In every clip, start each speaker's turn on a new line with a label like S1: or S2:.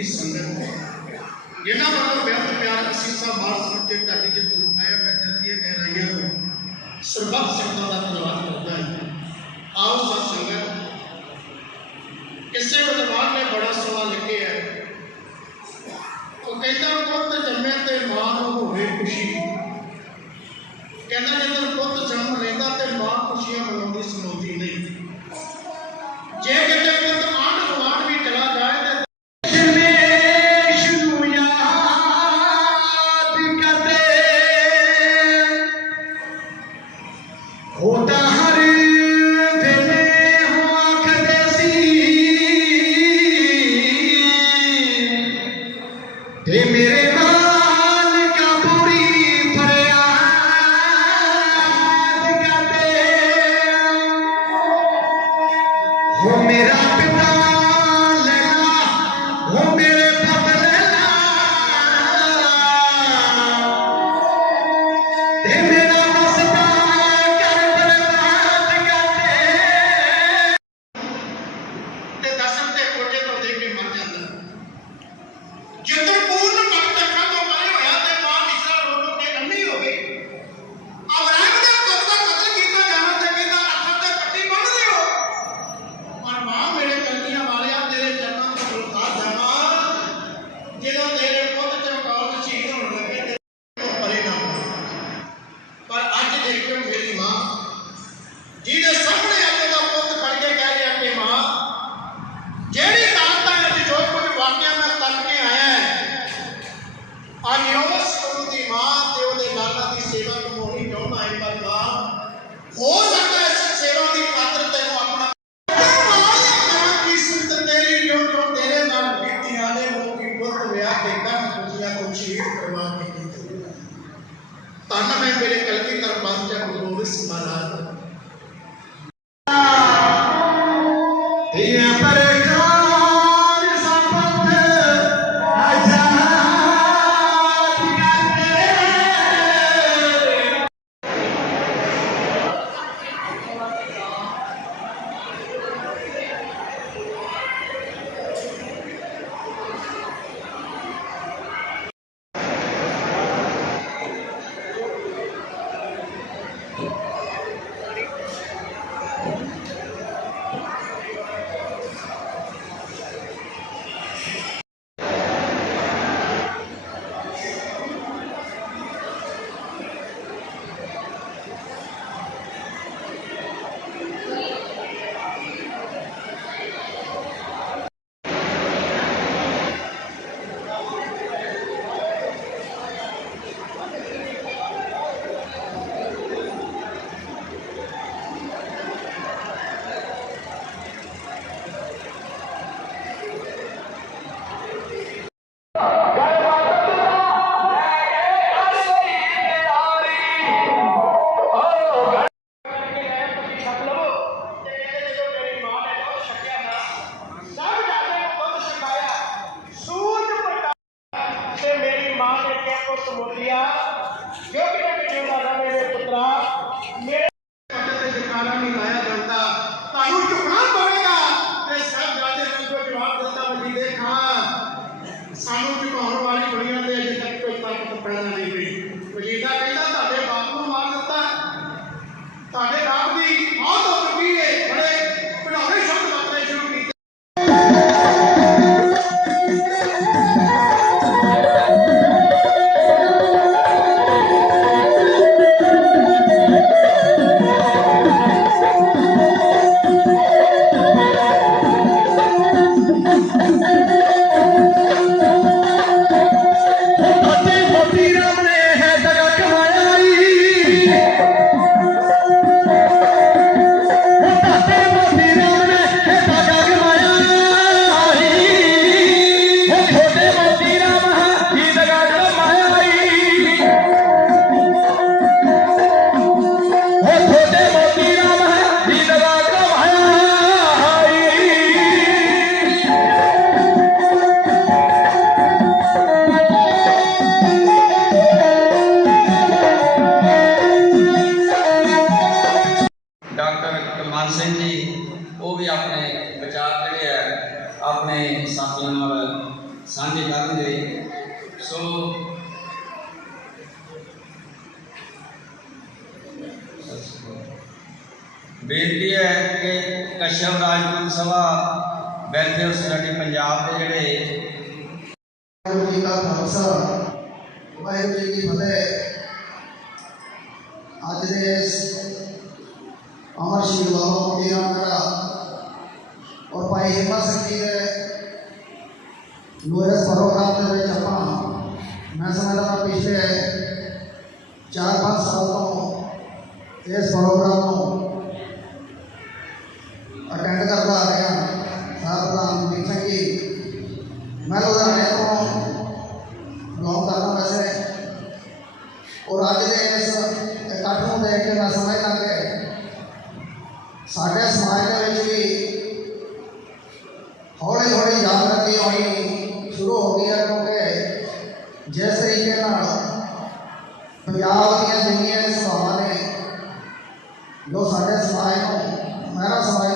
S1: کی سنگت میں یہ نہ بڑا بیان پیار اسی صاحب مار سمجھ کے ٹاٹی کے چون پایا میں کہتی ہے میں رہیا ہوں سربت سکتا دا تلوات کرتا ہے آؤ سا سنگت کسے علمان نے بڑا سوال لکھے ہے وہ کہتا کت جمعے تے ماں ہوئے خوشی کہنا جدر کت جم رہتا تے ماں خوشیاں مناؤں سناؤں نہیں duas semanas ਕਿ
S2: ਕਸ਼ਮ ਰਾਜਪੂਤ ਸਭਾ ਵੈਲਫੇਅਰ ਸੁਸਾਇਟੀ ਪੰਜਾਬ ਦੇ ਜਿਹੜੇ
S3: ਵਾਹਿਗੁਰੂ ਜੀ ਕਾ ਖਾਲਸਾ ਵਾਹਿਗੁਰੂ ਜੀ ਕੀ ਫਤਿਹ ਅੱਜ ਦੇ ਇਸ ਅਮਰ ਸ਼ਹੀਦ ਬਾਬਾ ਮੋਤੀ ਰਾਮ ਦਾ ਔਰ ਭਾਈ ਹਿੰਮਤ ਸਿੰਘ ਜੀ ਦੇ ਲੋਇਸ ਪ੍ਰੋਗਰਾਮ ਦੇ ਵਿੱਚ ਆਪਾਂ ਮੈਂ ਸਮਝਦਾ ਹਾਂ ਪਿਛਲੇ 4-5 ਸਾਲ ਤੋਂ ਇਸ ਪ੍ਰੋਗਰਾਮ ਪੰਜਾਬ ਦੀਆਂ ਜਿੰਨੀਆਂ ਸਭਾਵਾਂ ਨੇ ਜੋ ਸਾਡੇ ਸਮਾਜ ਨੂੰ ਮਹਿਰਾ ਸਮਾਜ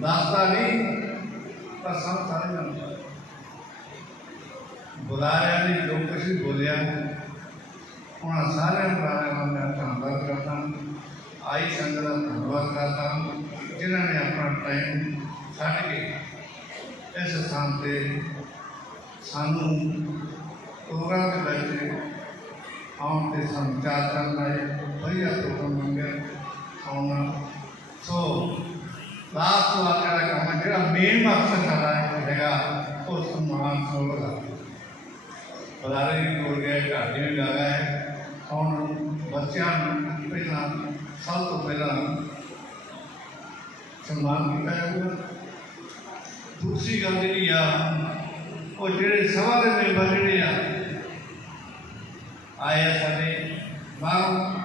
S4: ਦੱਸਦਾ ਨਹੀਂ ਪਰ ਸਭ ਸਾਰੇ ਜਾਣਦੇ ਬੁਲਾਰਿਆਂ ਨੇ ਜੋ ਕੁਛ ਵੀ ਬੋਲਿਆ ਉਹਨਾਂ ਸਾਰਿਆਂ ਬੁਲਾਰਿਆਂ ਦਾ ਮੈਂ ਧੰਨਵਾਦ ਕਰਦਾ ਹਾਂ ਆਈ ਸੰਗਤ ਦਾ ਧੰਨਵਾਦ ਕਰਦਾ ਹਾਂ ਜਿਨ੍ਹਾਂ ਨੇ ਆਪਣਾ ਟਾਈਮ ਛੱਡ ਕੇ ਇਸ ਸਥਾਨ ਤੇ ਸਾਨੂੰ ਪ੍ਰੋਗਰਾਮ ਦੇ ਵਿੱਚ ਆਉਣ ਤੇ ਸੰਚਾਰ ਕਰਨਾ ਹੈ ਵਧੀਆ ਪ੍ਰੋਗਰਾਮ ਮੰਗਿਆ ਆਉਣਾ ਸੋ ਲਾਸਟ ਵਾਕਿਆ ਦਾ ਕੰਮ ਜਿਹੜਾ ਮੇਨ ਮਕਸਦ ਸਾਡਾ ਹੈ ਹੈਗਾ ਉਹ ਸਨਮਾਨ ਸਰੋਵਰ ਦਾ ਬੁਲਾਰੇ ਵੀ ਹੋ ਗਏ ਘਰ ਦੀ ਵੀ ਲਗਾ ਹੈ ਹੁਣ ਬੱਚਿਆਂ ਨੂੰ ਪਹਿਲਾਂ ਸਭ ਤੋਂ ਪਹਿਲਾਂ ਸਨਮਾਨ ਕੀਤਾ ਜਾਊਗਾ ਦੂਸਰੀ ਗੱਲ ਜਿਹੜੀ ਆ ਉਹ ਜਿਹੜੇ ਸਭਾ ਦੇ ਮੈਂਬਰ ਜਿਹੜੇ ਆ ਆਏ ਸਾਡੇ ਬਾਹਰ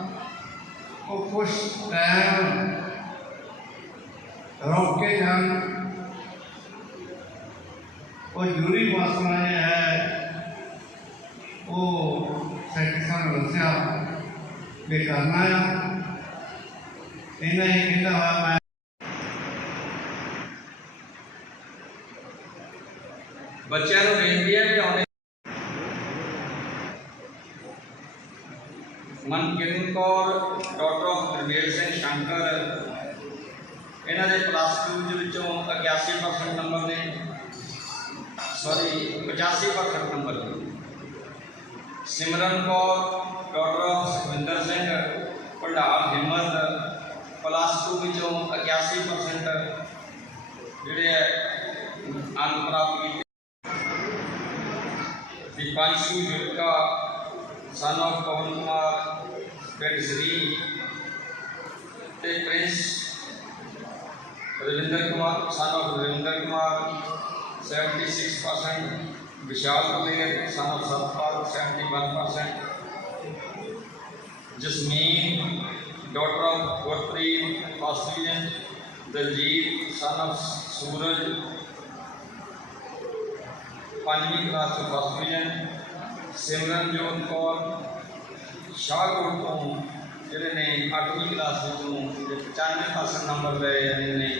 S4: ਉਹ ਕੁਛ ਟਾਈਮ
S2: روکے ہیں بچوں منکرن کور ڈاکٹر شنکر انہیں پلس ٹو اکیاسی پرسنٹ نمبر نے سواری پچاسی percent number Simran Kaur daughter Sukhwinder Singh پنڈال ہمل پلس ٹو بچوں اکیاسی پرسنٹ جہن پراپت دبانشو جیلکا سن آف پبل کمارس Ravinder Kumar son of Ravinder Kumar seventy six percent Vishal player son of Satpal seventy one percent Jasmine daughter of Gurpreet fast Diljit son of Suraj پانچویں class first division Simranjot Kaur, Shah Shahkot تو ਜਿਹੜੇ ਨੇ 8ਵੀਂ class ਵਿੱਚੋਂ ਜਿਹੜੇ 95% number ਲਏ ਜਾਂਦੇ ਨੇ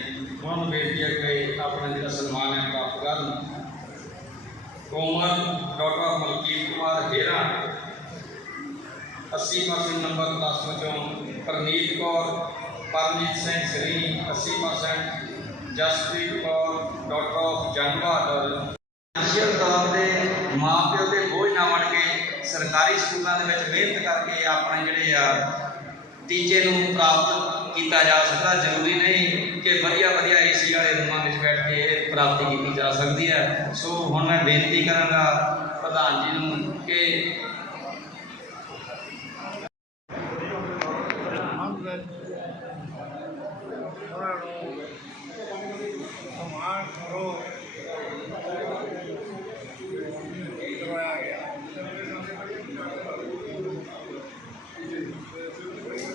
S2: ਉਹਨਾਂ ਨੂੰ ਬੇਨਤੀ ਹੈ ਕਿ ਆਪਣਾ ਜਿਹੜਾ ਸਨਮਾਨ ਹੈ ਪ੍ਰਾਪਤ ਕਰਨ। ਕੋਮਲ ਡਾਕਟਰ ਮਲਕੀਤ ਕੁਮਾਰ ਹੇਰਾ 80% ਨੰਬਰ ਕਲਾਸ ਵਿੱਚੋਂ ਪ੍ਰਨੀਤ ਕੌਰ, ਪਰਮਜੀਤ ਸਿੰਘ ਸਰੀ 80% ਜਸਪ੍ਰੀਤ ਕੌਰ, ਡਾਕਟਰ ਆਫ ਜੰਗ ਬਹਾਦਰ ਤੌਰ ਤੇ ਮਾਪਿਓ ਦੇ ਬੋਝ ਨਾ ਬਣ ਕੇ ਸਰਕਾਰੀ ਸਕੂਲਾਂ ਦੇ ਵਿੱਚ ਮਿਹਨਤ ਕਰਕੇ ਆਪਣੇ ਜਿਹੜੇ ਆ ਟੀਚੇ ਨੂੰ ਪ੍ਰਾਪਤ ਕੀਤਾ ਜਾ ਸਕਦਾ। ਜ਼ਰੂਰੀ ਨਹੀਂ ਕਿ ਵਧੀਆ ਵਧੀਆ ਏਸੀ ਵਾਲੇ ਰੂਮਾਂ ਵਿੱਚ ਬੈਠ ਕੇ ਇਹ ਪ੍ਰਾਪਤੀ ਕੀਤੀ ਜਾ ਸਕਦੀ ਹੈ। ਸੋ ਹੁਣ ਮੈਂ ਬੇਨਤੀ ਕਰਾਂਗਾ ਪ੍ਰਧਾਨ ਜੀ ਨੂੰ ਕਿ
S4: ਉਹਨਾਂ ਨੂੰ ਸਮਾਨ ਕਰੋ ਕਰਵਾਇਆ ਗਿਆ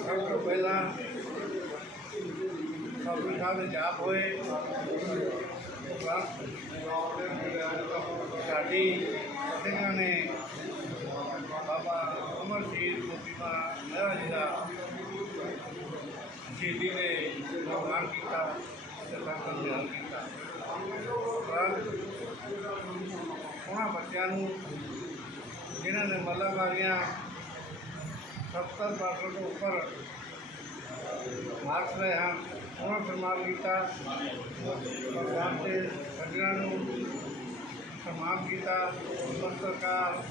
S4: ਸਭ ਤੋਂ ਪਹਿਲਾਂ ਸਭ ਸਾਹਿਬ ਦੇ ਜਾਪ ਹੋਏ। ਸਾਡੀ ਸਿੰਘਾਂ ਨੇ ਬਾਬਾ ਅਮਰ ਸਿੰਘ ਮੋਤੀਬਾ ਮਹਿਰਾ ਜੀ ਦਾ ਸ਼ਹੀਦੀ ਦੇ ਨਿਰਮਾਣ ਕੀਤਾ ਤੇ ਸੰਗਤ ਬਿਆਨ ਕੀਤਾ। ਪਰ ਉਹਨਾਂ ਬੱਚਿਆਂ ਨੂੰ ਜਿਨ੍ਹਾਂ ਨੇ ਮੱਲਾ ਮਾਰੀਆਂ 70 ਪਰਸੈਂਟ ਤੋਂ ਉੱਪਰ ਮਾਰਕਸ ਲਏ ਹਨ। ਉਹਨਾਂ ਸਨਮਾਨ ਕੀਤਾ। ਭਗਵਾਨ ਦੇ ਸੱਜਣਾਂ ਨੂੰ ਸਨਮਾਨ ਕੀਤਾ। ਪੱਤਰਕਾਰ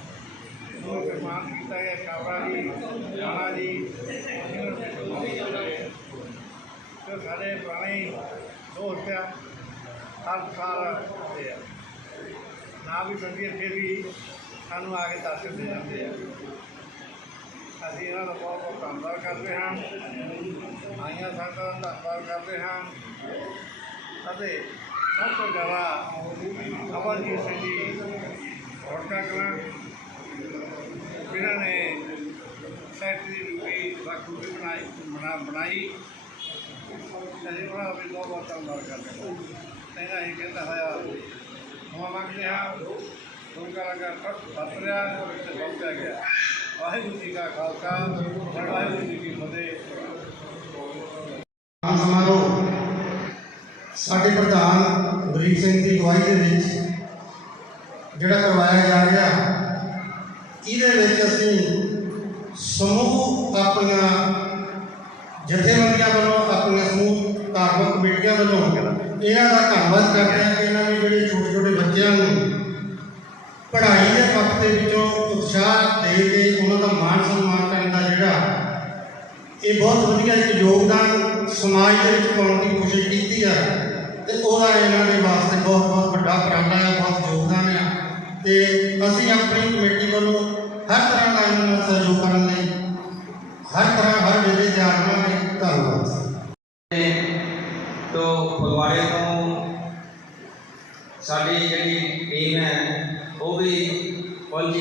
S4: ਨੂੰ ਸਨਮਾਨ ਕੀਤਾ। ਗਿਆ ਛਾਬੜਾ ਜੀ ਰਾਣਾ ਜੀ ਇਹਨਾਂ ਸਾਡੇ ਪੁਰਾਣੇ ਦੋਸਤ ਆ, ਹਰ ਸਾਲ ਆਉਂਦੇ ਆ। ਨਾ ਵੀ ਬੰਦੀ ਇੱਥੇ ਵੀ ਸਾਨੂੰ ਆ ਕੇ ਦੱਸ ਦੇ ਜਾਂਦੇ ਆ। ਅਸੀਂ ਇਹਨਾਂ ਦਾ ਬਹੁਤ ਬਹੁਤ ਧੰਨਵਾਦ ਕਰਦੇ ਹਾਂ ਆਈਆਂ ਸੰਗਤਾਂ ਦਾ ਧੰਨਵਾਦ ਕਰਦੇ ਹਾਂ ਅਤੇ ਸਭ ਤੋਂ ਜ਼ਿਆਦਾ ਅਮਰਜੀਤ ਸਿੰਘ ਜੀ ਰੋਟਾ ਕਲਾਂ ਜਿਨ੍ਹਾਂ ਨੇ ਸੈਕਟਰੀ ਡਿਊਟੀ ਬਾਕੂ ਦੀ ਬਣਾਈ ਬਣਾ ਬਣਾਈ ਅਸੀਂ ਉਹਨਾਂ ਦਾ ਵੀ ਬਹੁਤ ਬਹੁਤ ਧੰਨਵਾਦ ਕਰਦੇ ਹਾਂ ਇਹਨਾਂ ਹੀ ਕਹਿੰਦਾ ਹੋਇਆ ਹੁਣ ਮੰਗਦੇ ਹਾਂ ਗੁਰੂ ਕਾ ਲੰਗਰ ਸੱਤ ਰਿਹਾ ਤੇ ਪਹੁੰਚਿਆ ਗਿਆ ਵਾਹਿਗੁਰੂ ਜੀ ਕਾ ਖਾਲਸਾ, ਵਾਹਿਗੁਰੂ ਜੀ ਕੀ ਫਤਿਹ।
S5: ਸਨਮਾਨ ਸਮਾਰੋਹ ਸਾਡੇ ਪ੍ਰਧਾਨ ਗਰੀਬ ਸਿੰਘ ਦੀ ਅਗਵਾਈ ਦੇ ਵਿੱਚ ਜਿਹੜਾ ਕਰਵਾਇਆ ਜਾ ਰਿਹਾ, ਇਹਦੇ ਵਿੱਚ ਅਸੀਂ ਸਮੂਹ ਆਪਣੀਆਂ ਜਥੇਬੰਦੀਆਂ ਵੱਲੋਂ ਆਪਣੀਆਂ ਸਮੂਹ ਧਾਰਮਿਕ ਕਮੇਟੀਆਂ ਵੱਲੋਂ ਇਹਨਾਂ ਦਾ ਧੰਨਵਾਦ ਕਰਦੇ ਹਾਂ ਕਿ ਇਹਨਾਂ ਨੇ ਜਿਹੜੇ ਛੋਟੇ ਛੋਟੇ ਬੱਚਿਆਂ ਨੂੰ ਪੜ੍ਹਾਈ ਦੇ ਪੱਖ ਦੇ ਵਿੱਚੋਂ ਉਤਸ਼ਾਹ ਦੇ ਕੇ ਉਹਨਾਂ ਦਾ ਮਾਣ ਸਨਮਾਨ ਕਰਨ ਦਾ ਜਿਹੜਾ ਇਹ ਬਹੁਤ ਵਧੀਆ ਇੱਕ ਯੋਗਦਾਨ ਸਮਾਜ ਦੇ ਵਿੱਚ ਪਾਉਣ ਦੀ ਕੋਸ਼ਿਸ਼ ਕੀਤੀ ਆ ਤੇ ਉਹਦਾ ਇਹਨਾਂ ਦੇ ਵਾਸਤੇ ਬਹੁਤ ਬਹੁਤ ਵੱਡਾ ਉਪਰਾਲਾ ਹੈ ਬਹੁਤ ਯੋਗਦਾਨ ਆ। ਤੇ ਅਸੀਂ ਆਪਣੀ ਕਮੇਟੀ ਵੱਲੋਂ ਹਰ ਤਰ੍ਹਾਂ ਦਾ ਇਹਨਾਂ ਨਾਲ ਸਹਿਯੋਗ ਕਰਨ ਲਈ ਹਰ ਤਰ੍ਹਾਂ, ਹਰ ਵੇਲੇ ਤਿਆਰ ਰਹਾਂਗੇ। ਧੰਨਵਾਦ।
S2: ਤੋ ਫਗਵਾੜੇ ਤੋਂ ਸਾਡੀ ਜਿਹੜੀ ਟੀਮ ਹੈ, ਉਹ ਵੀ ਪਹੁੰਚੀ